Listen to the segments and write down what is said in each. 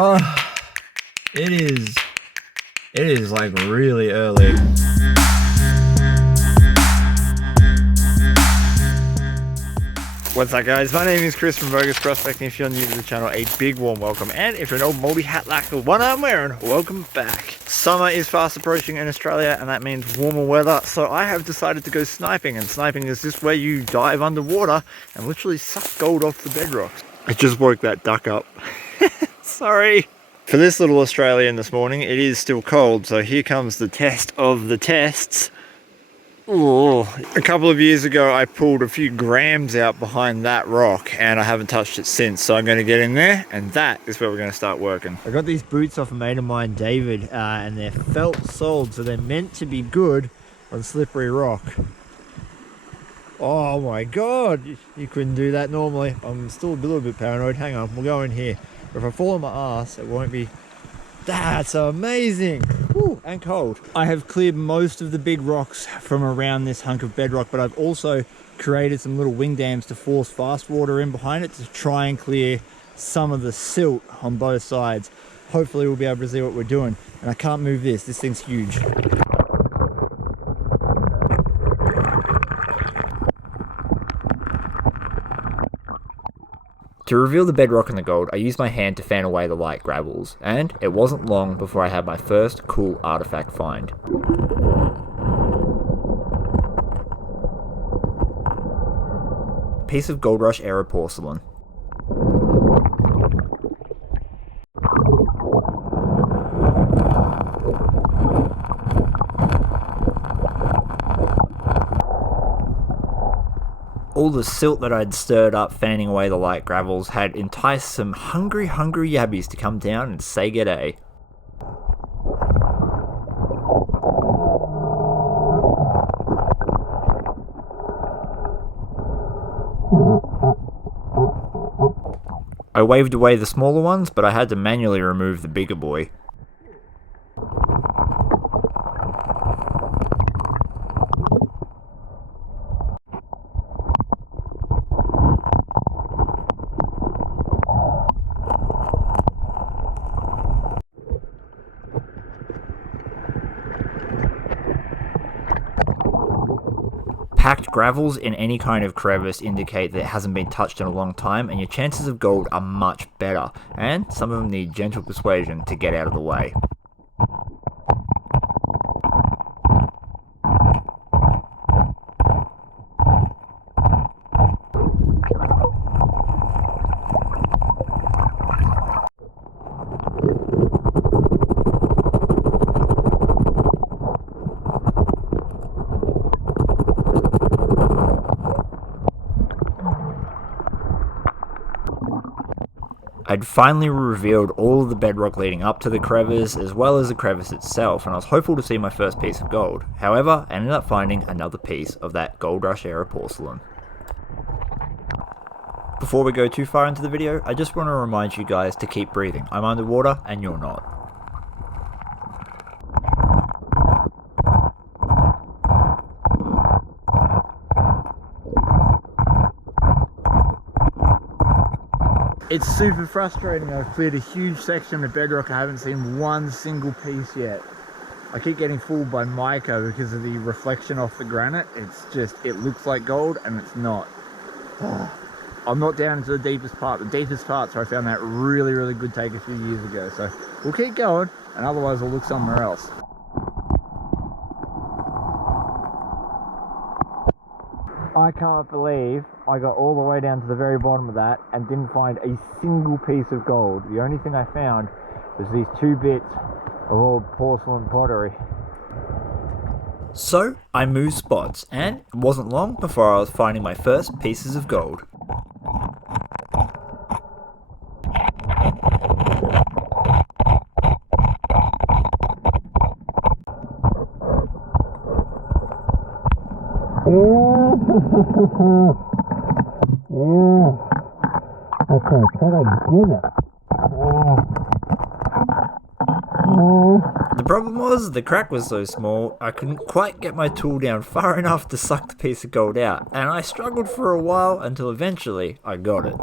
Oh, it is like really early. What's up guys, my name is Chris from Vo-Gus Prospecting. If you're new to the channel, a big warm welcome, and if you're an old moldy hat like the one I'm wearing, welcome back. Summer is fast approaching in Australia and that means warmer weather, so I have decided to go sniping, and sniping is just where you dive underwater and literally suck gold off the bedrock. I just woke that duck up. Sorry. For this little Australian this morning, it is still cold, so here comes the test of the tests. Ooh. A couple of years ago I pulled a few grams out behind that rock and I haven't touched it since, so I'm going to get in there and that is where we're going to start working. I got these boots off a mate of mine, David, and they're felt soled, so they're meant to be good on slippery rock. Oh my god, you couldn't do that normally. I'm still a little bit paranoid. Hang on, we'll go in here. But if I fall on my ass, it won't be... That's amazing! Woo, and cold. I have cleared most of the big rocks from around this hunk of bedrock, but I've also created some little wing dams to force fast water in behind it to try and clear some of the silt on both sides. Hopefully we'll be able to see what we're doing. And I can't move this thing's huge. To reveal the bedrock and the gold, I used my hand to fan away the light gravels, and it wasn't long before I had my first cool artifact find. Piece of Gold Rush era porcelain. All the silt that I'd stirred up fanning away the light gravels had enticed some hungry yabbies to come down and say g'day. I waved away the smaller ones, but I had to manually remove the bigger boy. Packed gravels in any kind of crevice indicate that it hasn't been touched in a long time, and your chances of gold are much better, and some of them need gentle persuasion to get out of the way. I'd finally revealed all of the bedrock leading up to the crevice, as well as the crevice itself, and I was hopeful to see my first piece of gold. However, I ended up finding another piece of that Gold Rush era porcelain. Before we go too far into the video, I just want to remind you guys to keep breathing. I'm underwater and you're not. It's super frustrating. I've cleared a huge section of bedrock. I haven't seen one single piece yet. I keep getting fooled by mica because of the reflection off the granite. It's just, it looks like gold and it's not. Oh, I'm not down into the deepest part. The deepest part's where I found that really good take a few years ago. So we'll keep going, and otherwise we'll look somewhere else. I can't believe I got all the way down to the very bottom of that and didn't find a single piece of gold. The only thing I found was these two bits of old porcelain pottery. So I moved spots, and it wasn't long before I was finding my first pieces of gold. The problem was, the crack was so small, I couldn't quite get my tool down far enough to suck the piece of gold out, and I struggled for a while until eventually I got it.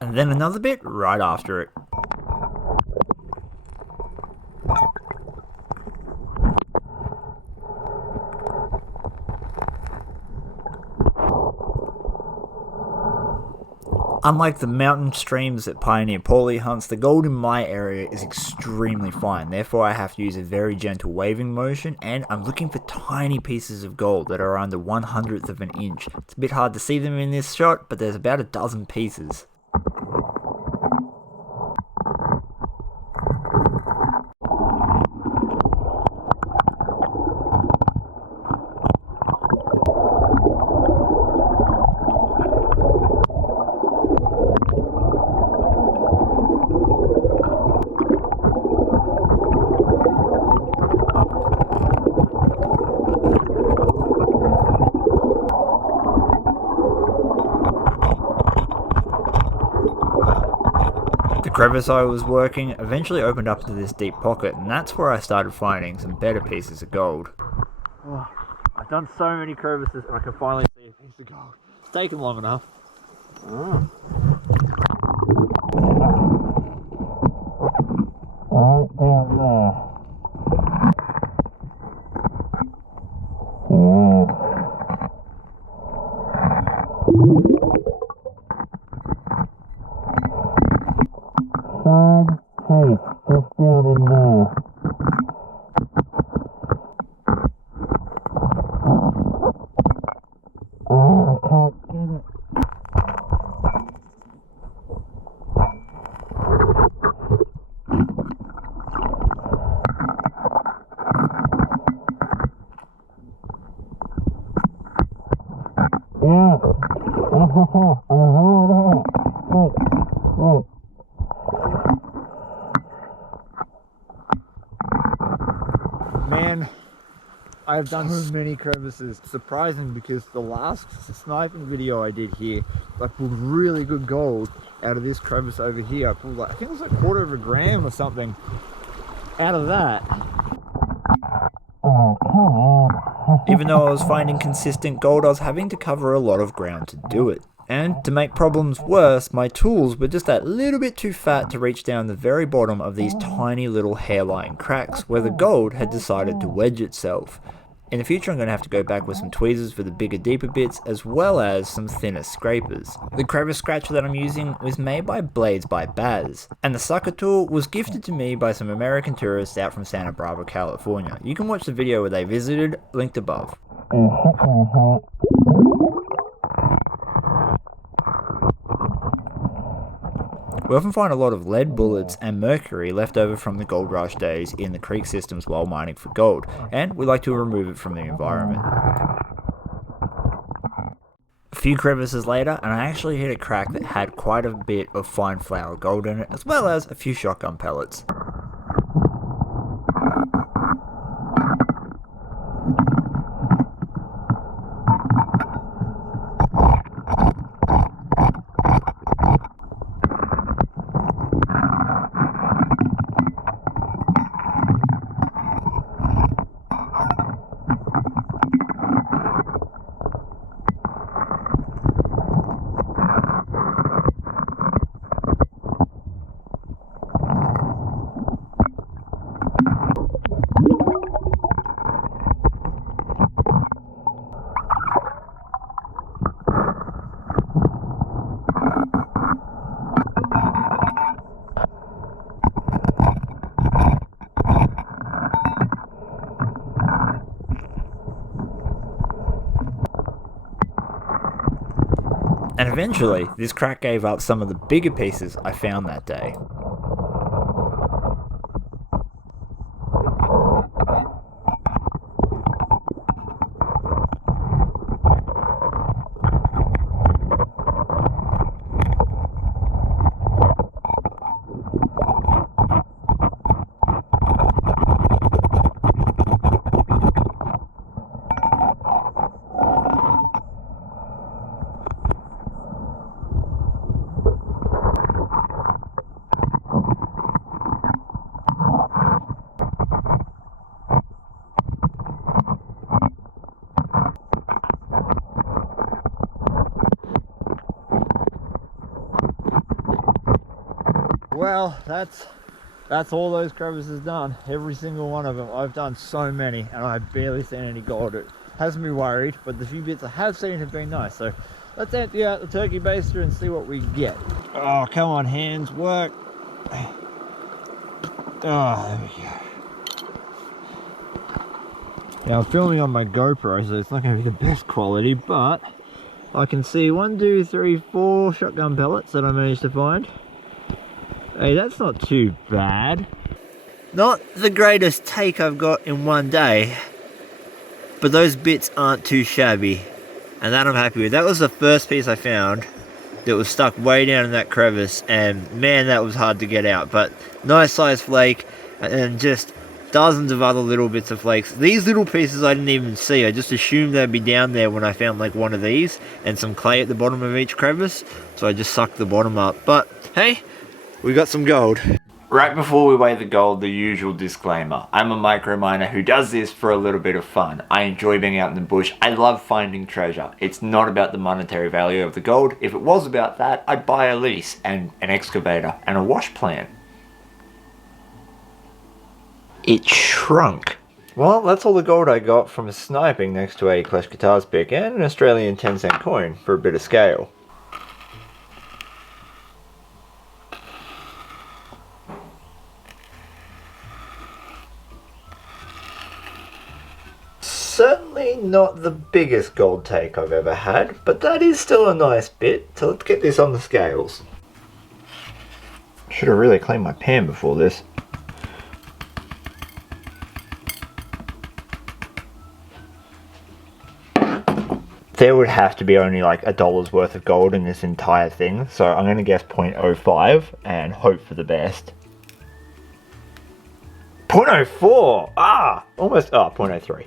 And then another bit right after it. Unlike the mountain streams that pioneer Paulie hunts, the gold in my area is extremely fine, therefore I have to use a very gentle waving motion, and I'm looking for tiny pieces of gold that are under 1/100th of an inch. It's a bit hard to see them in this shot, but there's about a dozen pieces. The crevice I was working eventually opened up to this deep pocket, and that's where I started finding some better pieces of gold. Oh, I've done so many crevices and I can finally see a piece of gold. It's taken long enough. Oh. Right down there. Hey, just down in there. Oh, I can't get it. Yeah. Oh. Man, I've done so many crevices. Surprising, because the last sniping video I did here, I pulled really good gold out of this crevice over here. I pulled like, I think it was like 1/4 of a gram or something out of that. Even though I was finding consistent gold, I was having to cover a lot of ground to do it. And to make problems worse, my tools were just that little bit too fat to reach down the very bottom of these tiny little hairline cracks where the gold had decided to wedge itself. In the future I'm going to have to go back with some tweezers for the bigger, deeper bits, as well as some thinner scrapers. The crevice scratcher that I'm using was made by Blades by Baz, and the sucker tool was gifted to me by some American tourists out from Santa Barbara, California. You can watch the video where they visited, linked above. We often find a lot of lead bullets and mercury left over from the gold rush days in the creek systems while mining for gold, and we like to remove it from the environment. A few crevices later, and I actually hit a crack that had quite a bit of fine flour gold in it, as well as a few shotgun pellets. And eventually, this crack gave up some of the bigger pieces I found that day. Well, that's all those crevices done. Every single one of them. I've done so many and I've barely seen any gold. It has me worried, but the few bits I have seen have been nice. So let's empty out the turkey baster and see what we get. Oh, come on, hands, work. Oh, there we go. Now I'm filming on my GoPro, so it's not going to be the best quality, but I can see 1, 2, 3, 4 shotgun pellets that I managed to find. Hey, that's not too bad. Not the greatest take I've got in one day, but those bits aren't too shabby, and that I'm happy with. That was the first piece I found that was stuck way down in that crevice, and man, that was hard to get out. But nice size flake, and just dozens of other little bits of flakes. These little pieces I didn't even see. I just assumed they'd be down there when I found like one of these and some clay at the bottom of each crevice, so I just sucked the bottom up. But hey, we got some gold. Right before we weigh the gold, the usual disclaimer. I'm a micro miner who does this for a little bit of fun. I enjoy being out in the bush. I love finding treasure. It's not about the monetary value of the gold. If it was about that, I'd buy a lease and an excavator and a wash plant. It shrunk. Well, that's all the gold I got from sniping next to a Clash Guitars pick and an Australian 10-cent coin for a bit of scale. Certainly not the biggest gold take I've ever had, but that is still a nice bit, so let's get this on the scales. Should have really cleaned my pan before this. There would have to be only like $1 worth of gold in this entire thing, so I'm going to guess 0.05 and hope for the best. 0.04! Almost, 0.03.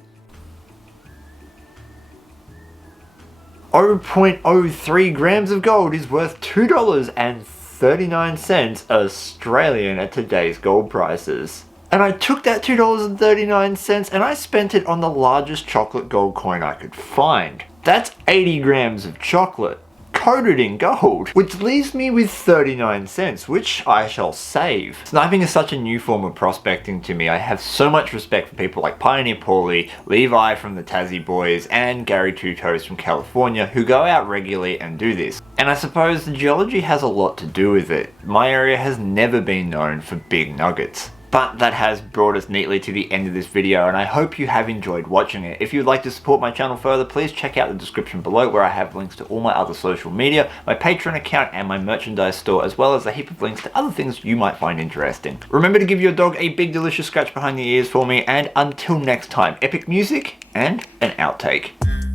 0.03 grams of gold is worth $2.39 Australian at today's gold prices. And I took that $2.39 and I spent it on the largest chocolate gold coin I could find. That's 80 grams of chocolate, coated in gold, which leaves me with 39 cents, which I shall save. Sniping is such a new form of prospecting to me. I have so much respect for people like Pioneer Paulie, Levi from the Tassie Boys, and Gary Two Toes from California, who go out regularly and do this. And I suppose the geology has a lot to do with it. My area has never been known for big nuggets. But that has brought us neatly to the end of this video, and I hope you have enjoyed watching it. If you'd like to support my channel further, please check out the description below where I have links to all my other social media, my Patreon account and my merchandise store, as well as a heap of links to other things you might find interesting. Remember to give your dog a big delicious scratch behind the ears for me, and until next time, epic music and an outtake.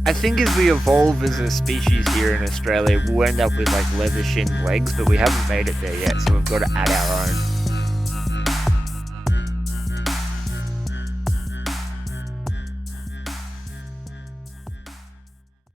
I think as we evolve as a species here in Australia, we'll end up with like leather shin legs, but we haven't made it there yet, so we've got to add our own.